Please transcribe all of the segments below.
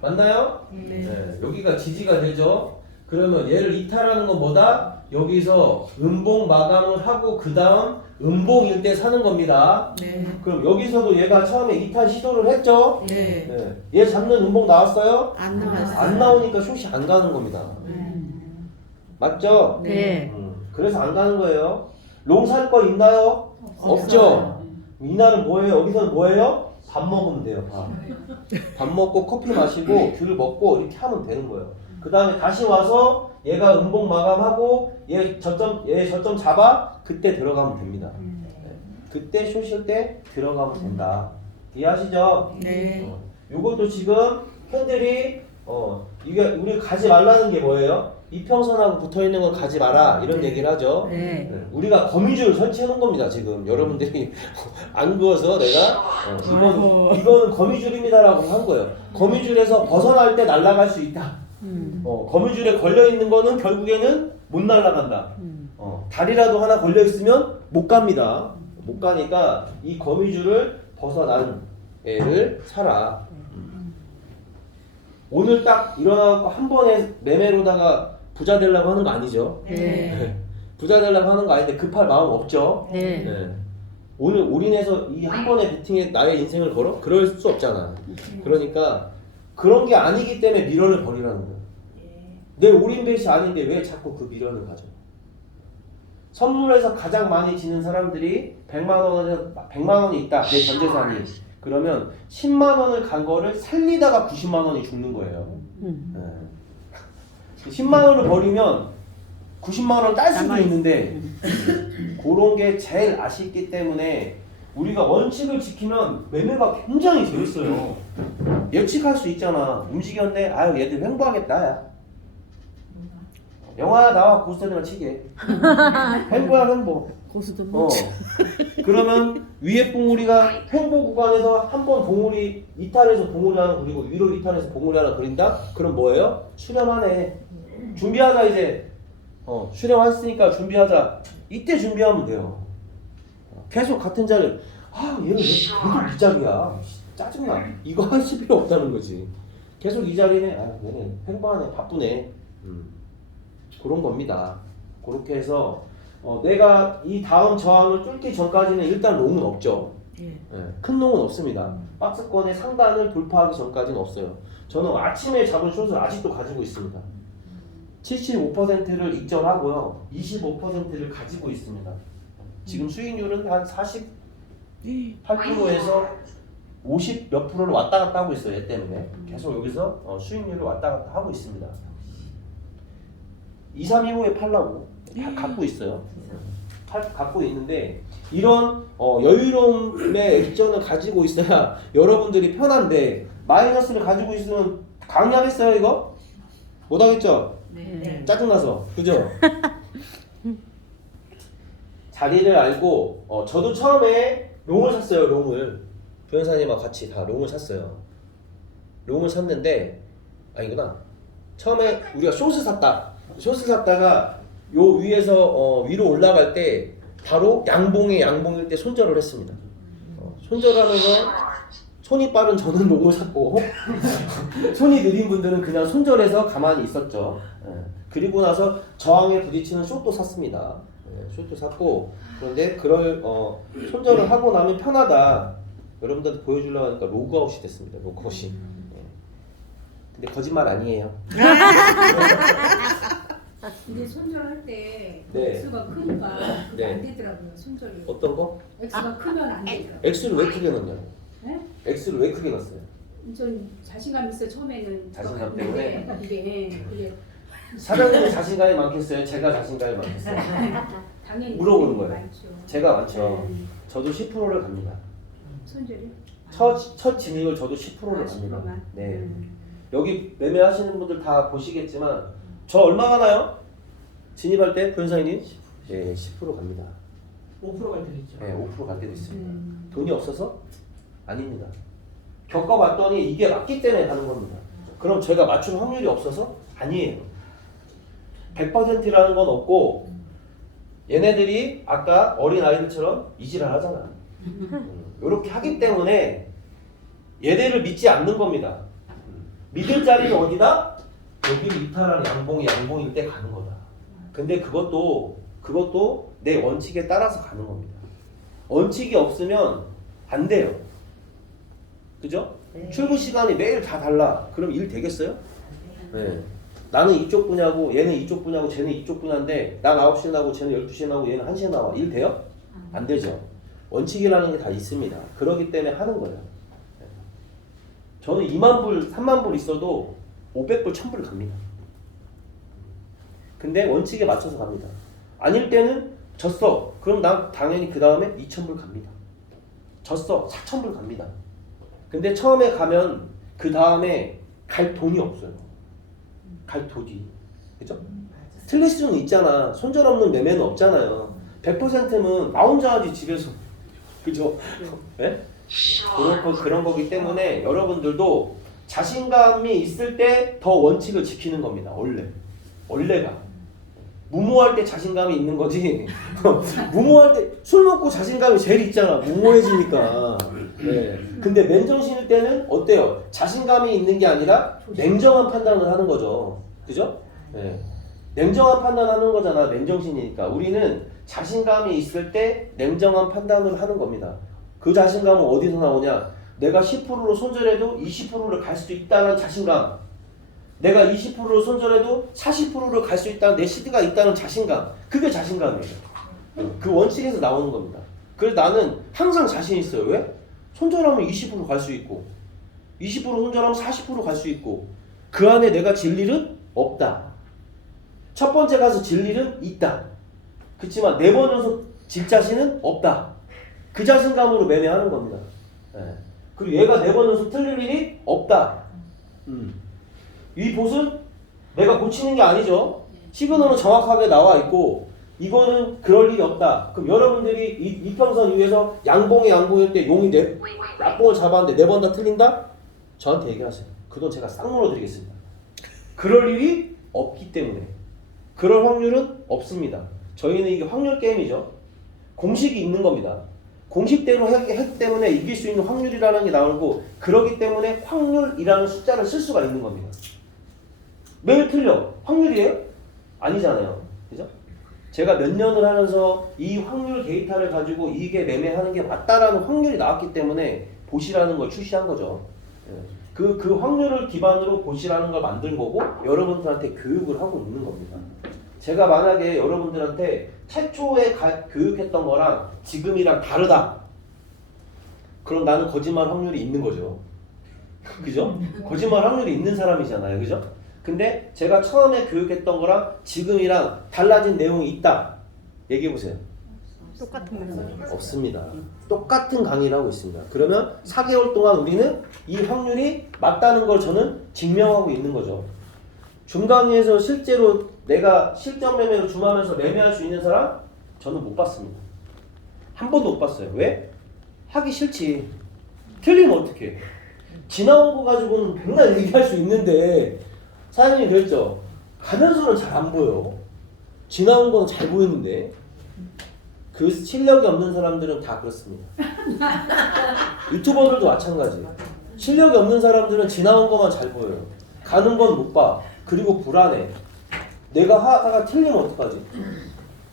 맞나요? 네. 여기가 지지가 되죠. 그러면 얘를 이탈하는 건 뭐다? 여기서 음봉 마감을 하고 그 다음 음봉일 때 사는 겁니다. 네. 그럼 여기서도 얘가 처음에 이탈 시도를 했죠? 네. 네. 얘 잡는 음봉 나왔어요? 안 나왔어요. 안 나오니까 숏이 안 가는 겁니다. 맞죠? 네. 그래서 안 가는 거예요. 롱 살 거 있나요? 없죠? 이날은 뭐예요? 여기서는 뭐예요? 밥 먹으면 돼요. 밥 먹고 커피 마시고 귤 먹고 이렇게 하면 되는 거예요. 그 다음에 다시 와서 얘가 음봉 마감하고 얘 저점 잡아 그때 들어가면 됩니다. 그때 숏일 때 들어가면 된다. 이해하시죠? 네. 요것도 지금 캔들이 이게 우리 가지 말라는 게 뭐예요? 이평선하고 붙어 있는 건 가지 마라 이런 얘기를 하죠. 네. 우리가 거미줄 설치해 놓은 겁니다. 지금 여러분들이 안 그어서 내가 이거는 거미줄입니다라고 한 거예요. 거미줄에서 벗어날 때 날아갈 수 있다. 거미줄에 걸려 있는 거는 결국에는 못 날아간다. 다리라도 하나 걸려 있으면 못 갑니다. 못 가니까 이 거미줄을 벗어난 애를 사라. 오늘 딱 일어나고 한 번에 매매로다가 부자 되려고 하는 거 아니죠? 네. 부자 되려고 하는 거 아닌데 급할 마음 없죠? 네. 오늘 올인해서 이 한 번의 베팅에 나의 인생을 걸어? 그럴 수 없잖아. 그러니까 그런 게 아니기 때문에 미련을 버리라는 거야. 내 올인벳이 아닌데 왜 자꾸 그 미련을 가져? 선물에서 가장 많이 지는 사람들이 100만 원이 있다. 내 전재산이. 그러면 10만 원을 간 거를 살리다가 90만 원이 죽는 거예요. 10만 원을 버리면 90만 원을 딸 수도 있는데 그런 게 제일 아쉽기 때문에 우리가 원칙을 지키면 매매가 굉장히 재밌어요. 예측할 수 있잖아. 움직였는데 아유 얘들 횡보하겠다. 야. 영화 나와 고스톱이나 치게. 횡보야 횡보. 고수도 못 그러면 위에 봉우리가 횡보 구간에서 한 번 봉우리 이탈해서 봉우리 하나 그리고 위로 이탈해서 봉우리 하나 그린다? 그럼 뭐예요? 수렴하네. 준비하자 이제. 수렴했으니까 준비하자. 이때 준비하면 돼요. 계속 같은 자리를 얘는 왜 계속 이 자리야? 짜증나. 이거 하실 필요 없다는 거지. 계속 이 자리네. 얘네 횡보하네. 바쁘네. 그런 겁니다. 그렇게 해서 내가 이 다음 저항을 뚫기 전까지는 일단 롱은 없죠. 큰 롱은 없습니다. 박스권의 상단을 돌파하기 전까지는 없어요. 저는 아침에 잡은 숏을 아직도 가지고 있습니다. 75%를 익절하고요. 25%를 가지고 있습니다. 지금 수익률은 한 48%에서 50 몇 프로를 왔다 갔다 하고 있어요. 얘 때문에. 계속 여기서 수익률을 왔다 갔다 하고 있습니다. 2, 3 이후에 팔라고 갖고 있어요. 갖고 있는데 이런 여유로움의 액션을 가지고 있어야 여러분들이 편한데 마이너스를 가지고 있으면 강의하겠어요 이거? 못하겠죠? 네. 짜증나서 그죠? 자리를 알고 저도 처음에 롱을 샀어요. 롱을 조연사님하고 같이 다 롱을 샀어요. 롱을 샀는데 아니구나. 처음에 우리가 숏을 샀다. 숏을 샀다가 요 위에서 위로 올라갈 때 바로 양봉일 때 손절을 했습니다. 손절하면서 손이 빠른 저는 롱을 샀고 손이 느린 분들은 그냥 손절해서 가만히 있었죠. 그리고 나서 저항에 부딪히는 숏도 샀습니다. 숏도 샀고 그런데 그걸 손절을 하고 나면 편하다. 여러분들한테 보여주려고 하니까 로그아웃이 됐습니다. 로그아웃이. 근데 거짓말 아니에요. 근데 손절할 때 네. X가 크니까 네. 안 되더라고요. 손절이. 어떤 거? X가 크면 안 되더라고요. X를 왜 크게 넣냐? 네? X를 왜 크게 넣었어요? 전 자신감 있어 처음에는 자신감 들어갔는데 이게 사장님이 자신감이 많겠어요? 제가 자신감이 많겠어요? 당연히 물어보는 거예요. 많죠. 제가 많죠. 저도 10%를 갑니다. 손절이? 첫 진입을 저도 10%를 갑니다. 10%만? 네. 여기 매매하시는 분들 다 보시겠지만 저 얼마 가나요? 진입할 때 변사님? 네, 10% 갑니다. 5%갈 때도 있죠. 네, 5%갈 때도 있습니다. 돈이 없어서? 아닙니다. 겪어봤더니 이게 맞기 때문에 가는 겁니다. 그럼 제가 맞출 확률이 없어서? 아니에요. 100%라는 건 없고 얘네들이 아까 어린 아이들처럼 이지랄 하잖아. 이렇게 하기 때문에 얘네를 믿지 않는 겁니다. 믿을 자리는 어디다? 여기를 이탈한 양봉일 때 가는 거다. 근데 그것도 내 원칙에 따라서 가는 겁니다. 원칙이 없으면 안 돼요. 그죠? 출근 시간이 매일 다 달라. 그럼 일 되겠어요? 네. 나는 이쪽 분야고 얘는 이쪽 분야고 쟤는 이쪽 분야인데 난 9시에 나고 쟤는 12시에 나고 얘는 1시에 나와. 일 돼요? 안 되죠. 원칙이라는 게 다 있습니다. 그렇기 때문에 하는 거예요. 네. 저는 2만 불, 3만 불 있어도 500불, 1000불 갑니다. 근데 원칙에 맞춰서 갑니다. 아닐 때는 졌어. 그럼 난 당연히 그 다음에 2000불 갑니다. 졌어. 4000불 갑니다. 근데 처음에 가면 그 다음에 갈 돈이 없어요. 갈 돈이. 그죠? 틀릴 수는 있잖아. 손절없는 매매는 없잖아요. 100%면 나 혼자 하지 집에서. 그죠? 네? 그런 거기 때문에 여러분들도 자신감이 있을 때 더 원칙을 지키는 겁니다. 원래가. 무모할 때 자신감이 있는 거지. 무모할 때 술 먹고 자신감이 제일 있잖아. 무모해지니까. 네. 근데 맨정신일 때는 어때요? 자신감이 있는 게 아니라 냉정한 판단을 하는 거죠. 그죠? 네. 냉정한 판단하는 거잖아. 맨정신이니까. 우리는 자신감이 있을 때 냉정한 판단을 하는 겁니다. 그 자신감은 어디서 나오냐? 내가 10%로 손절해도 20%를 갈 수 있다는 자신감. 내가 20%를 손절해도 40%를 갈 수 있다는 내 시드가 있다는 자신감. 그게 자신감이에요. 그 원칙에서 나오는 겁니다. 그래서 나는 항상 자신 있어요. 왜? 손절하면 20% 갈 수 있고 20% 손절하면 40% 갈 수 있고 그 안에 내가 질 일은 없다. 첫 번째 가서 질 일은 있다. 그렇지만 4번 연속 질 자신은 없다. 그 자신감으로 매매하는 겁니다. 네. 그리고 얘가 4번 연속 틀릴 일이 없다. 이 봇은 내가 고치는 게 아니죠. 시그널은 정확하게 나와 있고 이거는 그럴 일이 없다. 그럼 여러분들이 이평선 위에서 양봉일 때 용이 약봉을 잡았는데 4번 다 틀린다? 저한테 얘기하세요. 그 돈 제가 싹 물어드리겠습니다. 그럴 일이 없기 때문에. 그럴 확률은 없습니다. 저희는 이게 확률 게임이죠. 공식이 있는 겁니다. 공식대로 했기 때문에 이길 수 있는 확률이라는 게 나오고 그러기 때문에 확률이라는 숫자를 쓸 수가 있는 겁니다. 매일 틀려. 확률이에요? 아니잖아요. 그죠? 제가 몇 년을 하면서 이 확률 데이터를 가지고 이게 매매하는 게 맞다라는 확률이 나왔기 때문에 봇이라는 걸 출시한 거죠. 그 확률을 기반으로 봇이라는 걸 만든 거고 여러분들한테 교육을 하고 있는 겁니다. 제가 만약에 여러분들한테 최초에 교육했던 거랑 지금이랑 다르다. 그럼 나는 거짓말 확률이 있는 거죠. 그죠? 거짓말 확률이 있는 사람이잖아요. 그죠? 근데 제가 처음에 교육했던 거랑 지금이랑 달라진 내용이 있다. 얘기해보세요. 똑같은 없습니다. 똑같은 강의를 하고 있습니다. 그러면 4개월 동안 우리는 이 확률이 맞다는 걸 저는 증명하고 있는 거죠. 중강의에서 실제로 내가 실전 매매로 줌하면서 매매할 수 있는 사람? 저는 못 봤습니다. 한 번도 못 봤어요. 왜? 하기 싫지. 틀리면 어떡해. 지나온 거 가지고는 백날 얘기할 수 있는데 사장님이 그랬죠. 가면서는 잘 안 보여. 지나온 건 잘 보이는데 그 실력이 없는 사람들은 다 그렇습니다. 유튜버들도 마찬가지. 실력이 없는 사람들은 지나온 것만 잘 보여요. 가는 건 못 봐. 그리고 불안해. 내가 하다가 틀리면 어떡하지?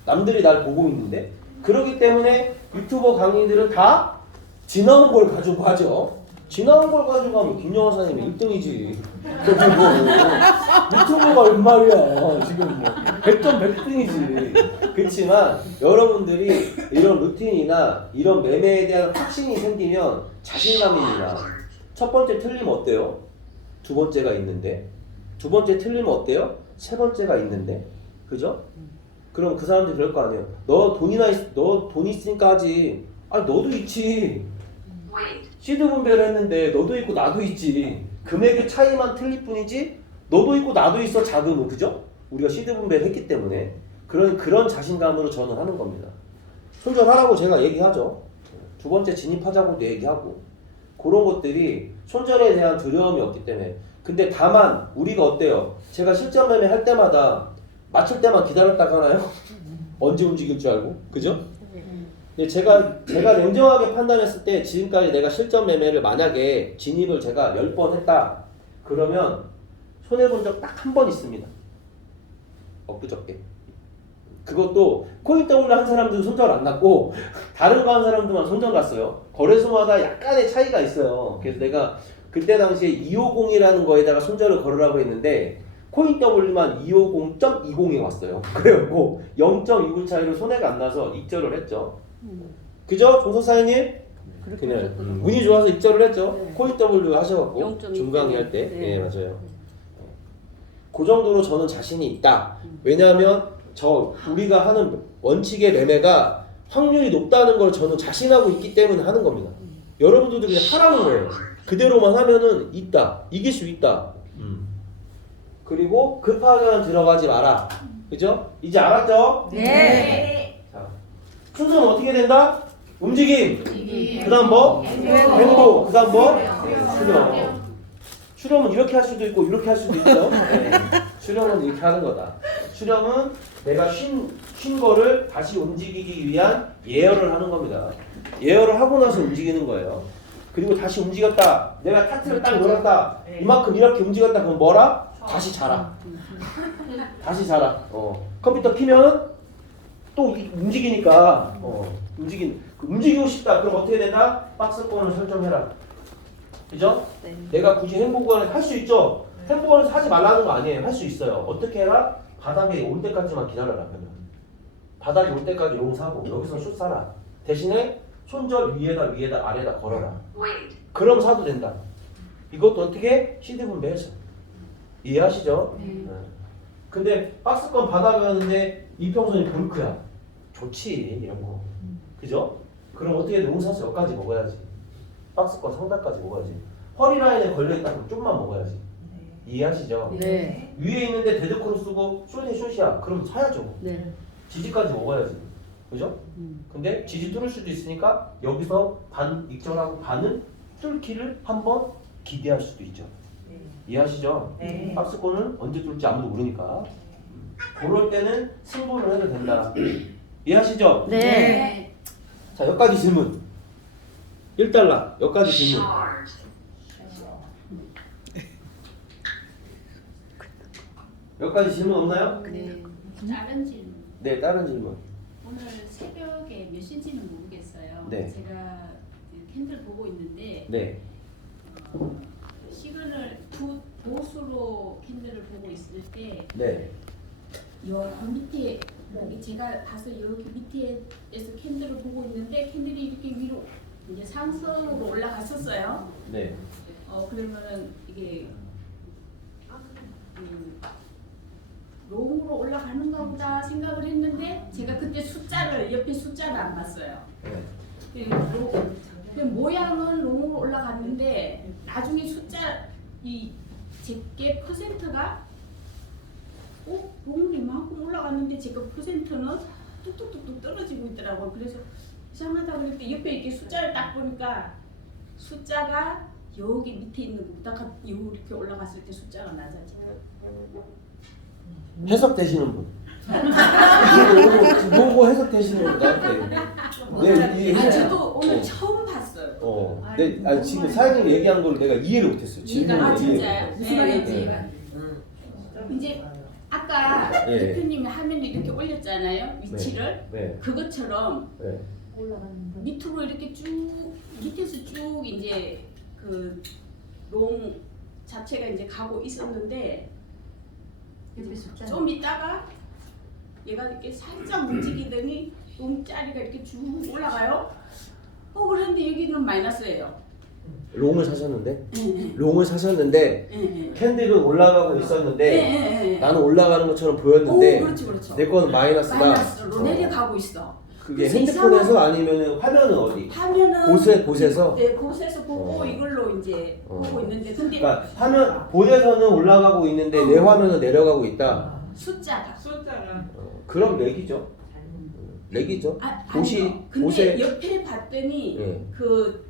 남들이 날 보고 있는데. 그렇기 때문에 유튜버 강의들은 다 지나온 걸 가지고 하죠. 지나온 걸 가지고 하면 김영하 사장님이 1등이지. 유튜브가 웬 말이야. 지금 뭐 100점 100등이지. 그렇지만 여러분들이 이런 루틴이나 이런 매매에 대한 확신이 생기면 자신감입니다. 첫 번째 틀리면 어때요? 두 번째가 있는데. 두 번째 틀리면 어때요? 세 번째가 있는데. 그죠? 그럼 그 사람들이 그럴 거 아니에요. 너 돈 있으니까 하지. 아니 너도 있지. 시드 분배를 했는데 너도 있고 나도 있지. 금액의 차이만 틀릴 뿐이지 너도 있고 나도 있어. 자금은. 그죠? 우리가 시드 분배를 했기 때문에 그런 자신감으로 저는 하는 겁니다. 손절하라고 제가 얘기하죠. 두 번째 진입하자고도 얘기하고 그런 것들이 손절에 대한 두려움이 없기 때문에. 근데 다만 우리가 어때요? 제가 실전 매매 할 때마다 맞출 때만 기다렸다 가나요? 언제 움직일 줄 알고. 그죠? 근데 제가 냉정하게 판단했을 때 지금까지 내가 실전 매매를 만약에 진입을 제가 10번 했다. 그러면 손해본 적 딱 한 번 있습니다. 엊그저께. 그것도 코인 더블로 한 사람들은 손절 안 났고 다른 거 한 사람들만 손절 갔어요. 거래소마다 약간의 차이가 있어요. 그래서 내가 그때 당시에 250이라는 거에다가 손절을 걸으라고 했는데 코인 더블만 250.20이 왔어요. 그래갖고 0.29 차이로 손해가 안 나서 입절을 했죠. 그죠? 종석사장님? 그렇게 그냥 하셨거든요. 운이 좋아서 입절을 했죠. 네. 코인 W 하셔갖고 0.29. 중강의 할 때. 네. 예, 맞아요. 그 정도로 저는 자신이 있다. 왜냐하면 우리가 하는 원칙의 매매가 확률이 높다는 걸 저는 자신하고 있기 때문에 하는 겁니다. 여러분들도 그냥 하라는 거예요. 그대로만 하면은 있다. 이길 수 있다. 그리고 급하게만 들어가지 마라. 그죠? 이제 알았죠? 네. 자, 순서는 어떻게 된다? 움직임. 그 다음 뭐? 행보. 그 다음 뭐? 수렴. 수렴은 이렇게 할 수도 있고 이렇게 할 수도 있죠. 네. 수렴은 이렇게 하는 거다. 수렴은 내가 쉰 거를 다시 움직이기 위한 예열을 하는 겁니다. 예열을 하고 나서 움직이는 거예요. 그리고 다시 움직였다. 내가 타트를 딱 놀았다. 이만큼 이렇게 움직였다. 그럼 뭐라? 다시 자라. 다시 자라. 컴퓨터 키면 또 움직이니까 움직이고 싶다. 그럼 어떻게 된다? 박스권을 설정해라. 그죠? 네. 내가 굳이 행복을 할 수 있죠? 행복을 하지 말라는 거 아니에요. 할 수 있어요. 어떻게 해라? 바닥에 올 때까지만 기다려라. 그러면 바닥에 올 때까지 용 사고 여기서 슛 사라. 대신에 손절 위에다 아래다 걸어라. 그럼 사도 된다. 이것도 어떻게? 시드분배해서. 이해하시죠? 네. 근데 박스권 바닥이었는데 이평선이 볼크야. 좋지 이런 거. 그죠? 그럼 어떻게 용 사서 여기까지 먹어야지. 박스권 상단까지 먹어야지. 허리 라인에 걸려있다 그럼 좀만 먹어야지. 이해하시죠? 네. 위에 있는데 데드코로 쓰고 숏이야. 그럼 사야죠. 네. 지지까지 먹어야지. 그죠? 근데 지지 뚫을 수도 있으니까 여기서 반 익절하고 반은 뚫기를 한번 기대할 수도 있죠. 이해하시죠? 네. 박스권은 언제 뚫을지 아무도 모르니까. 그럴 때는 승부를 해도 된다. 이해하시죠? 네. 자, 여기까지 질문. 1달러. 여기까지 질문. 여기까지 질문 없나요? 네. 다른 질문. 네, 다른 질문. 오늘 새벽에 몇 시인지는 모르겠어요. 네. 제가 그 캔들 보고 있는데 네. 시그널 보수로 캔들을 보고 있을 때 네. 요 밑에 여기 제가 봐서 여기 밑에에서 캔들을 보고 있는데 캔들이 이렇게 위로 이제 상승으로 올라갔었어요. 네. 그러면은 이게 롱으로 올라가는가 보다 생각을 했는데 제가 그때 옆에 숫자를 안 봤어요. 네. 그 모양은 롱으로 올라갔는데 나중에 숫자 제게 퍼센트가 롱이 이만큼 올라갔는데 제가 퍼센트는 뚝뚝뚝뚝 떨어지고 있더라고요. 그래서 이상하다 그랬더니 옆에 이렇게 숫자를 딱 보니까 숫자가 여기 밑에 있는 것보다 이렇게 올라갔을 때 숫자가 낮아져요. 해석되시는 분. 보고 해석되시는 분 나한테. 네, 저도 오늘 처음 봤어요. 네, 아니 지금 사장님 얘기한 걸 내가 이해를 못했어요. 질문을 진짜요? 무슨 말인지 네. 이제 아까 예. 대표님이 화면에 이렇게 올렸잖아요. 위치를. 네. 그것처럼 네. 밑으로 이렇게 쭉 밑에서 쭉 이제 그 롱 자체가 이제 가고 있었는데 좀 있다가 얘가 이렇게 살짝 움직이더니 롱짜리가 이렇게 쭉 올라가요. 그런데 여기는 마이너스예요. 롱을 사셨는데 네. 캔들은 올라가고 있었는데 네. 나는 올라가는 것처럼 보였는데 그렇죠. 내 거는 마이너스다. 마이너스로 내려가고 있어. 그게 그래서 핸드폰에서 아니면 화면은 어디? 화면은 보세서? 네, 보세서 보고 어. 이걸로 이제 보고 있는데 근데 그러니까 화면 보에서는 올라가고 있는데 내 화면은 내려가고 있다. 숫자가 그런 렉이죠. 렉이죠. 아니요. 근데 보세. 옆에 봤더니 네. 그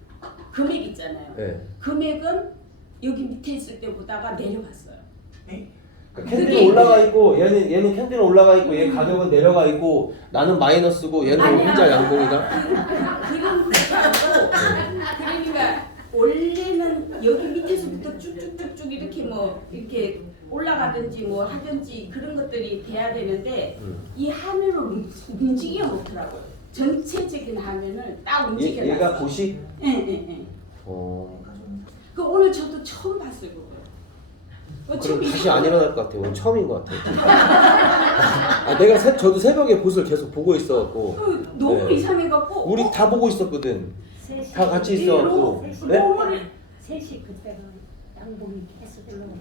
금액 있잖아요. 네. 금액은 여기 밑에 있을 때보다가 내려갔어요. 그러니까 캔들은 올라가 있고 얘는 캔들은 올라가 있고 얘 가격은 내려가 있고 나는 마이너스고 얘는 아니야. 혼자 양봉이다. 그런 것도 아니고 그러니까 원래는 여기 밑에서부터 쭉쭉쭉쭉 이렇게 뭐 이렇게 올라가든지 뭐 하든지 그런 것들이 돼야 되는데 이 화면을 움직여 놓더라고요. 전체적인 화면을 딱 움직여 놨어요. 얘가 보시? 예. 그 오늘 저도 처음 봤어요 그거. 그럼 다시 안 일어날 것 같아요. 오늘 처음인 것 같아요. 내가 저도 새벽에 보스를 계속 보고 있어갖고 너무 네. 이상해갖고 우리 다 보고 있었거든. 다 같이 있어갖고. 네? 로우를 셋이 그때가 양봉이 계속 올라가.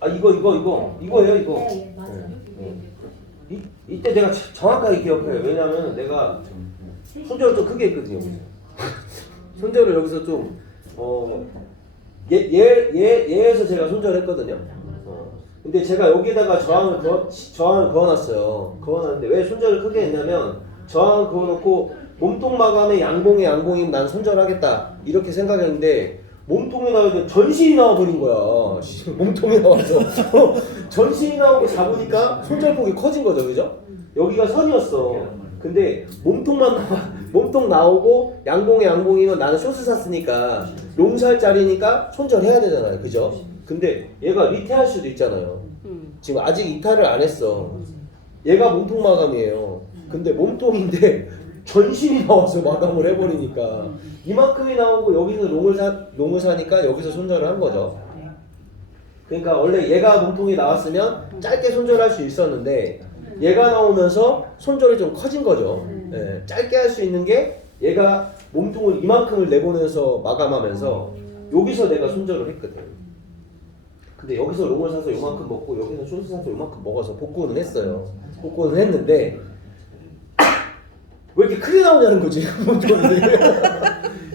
아 이거예요 이거. 네, 맞아요. 이때 내가 정확하게 기억해요. 왜냐면 내가 손절을 좀 크게 했거든요. 손절을 여기서 좀 얘에서 제가 손절을 했거든요. 근데 제가 여기다가 저항을 그어놨어요. 그어놨는데 왜 손절을 크게 했냐면 저항을 그어놓고 몸통 마감에 양봉이면 난 손절하겠다 이렇게 생각했는데 몸통이 나오고 전신이 나와버린 거야. 몸통이 나와서 전신이 나오고 잡으니까 손절폭이 커진 거죠, 그죠? 여기가 선이었어. 근데 몸통 나오고 양봉이면 나는 숏을 샀으니까 롱살 짜리니까 손절해야 되잖아요, 그죠? 근데 얘가 리테할 수도 있잖아요. 지금 아직 이탈을 안 했어. 얘가 몸통 마감이에요. 근데 몸통인데 전신이 나와서 마감을 해버리니까 이만큼이 나오고 여기서 롱을 사니까 여기서 손절을 한 거죠. 그러니까 원래 얘가 몸통이 나왔으면 짧게 손절할 수 있었는데 얘가 나오면서 손절이 좀 커진 거죠. 예, 짧게 할 수 있는 게 얘가 몸통을 이만큼을 내보내서 마감하면서 여기서 내가 손절을 했거든. 근데 여기서 롱을 사서 요만큼 먹고 여기서 숏을 사서 요만큼 먹어서 복구는 했어요. 복구는 했는데 왜 이렇게 크게 나오냐는 거지.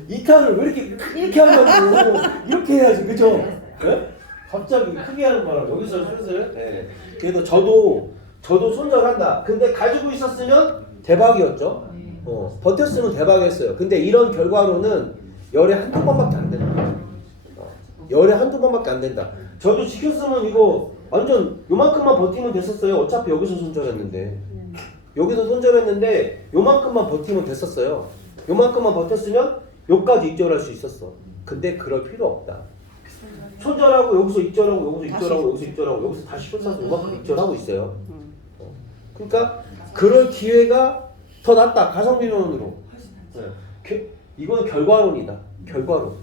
이탄을 왜 이렇게 하냐고. 이렇게 해야지, 그죠? 네? 갑자기 크게 하는 거랑 여기서 슬슬. 네. 그래도 저도 손절한다. 근데 가지고 있었으면 대박이었죠. 버텼으면 대박이었어요. 근데 이런 결과로는 열에 한두 번밖에 안 된다. 열에 한두 번밖에 안 된다. 저도 지켰으면 이거 완전 요만큼만 버티면 됐었어요. 어차피 여기서 손절했는데. 여기서 손절했는데 요만큼만 버티면 됐었어요. 요만큼만 버텼으면 여기까지 익절할 수 있었어. 근데 그럴 필요 없다. 손절하고 여기서 익절하고 여기서 다시 숏사서 요만큼 익절하고 있어요. 그러니까 그럴 기회가 더 낫다. 가성비론으로. 이건 결과론이다. 결과론.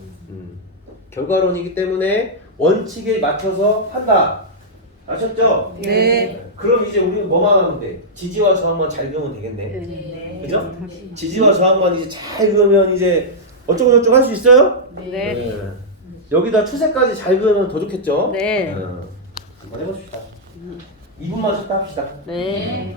결과론이기 때문에 원칙에 맞춰서 한다. 아셨죠? 네. 그럼 이제 우리는 뭐만 하면 돼? 지지와 저항만 잘 그으면 되겠네. 네. 그죠? 지지와 저항만 이제 잘 그으면 이제 어쩌고저쩌고 할 수 있어요? 네. 여기다 추세까지 잘 그으면 더 좋겠죠? 네. 한번 해봅시다. 2분만 쉬다 합시다. 네.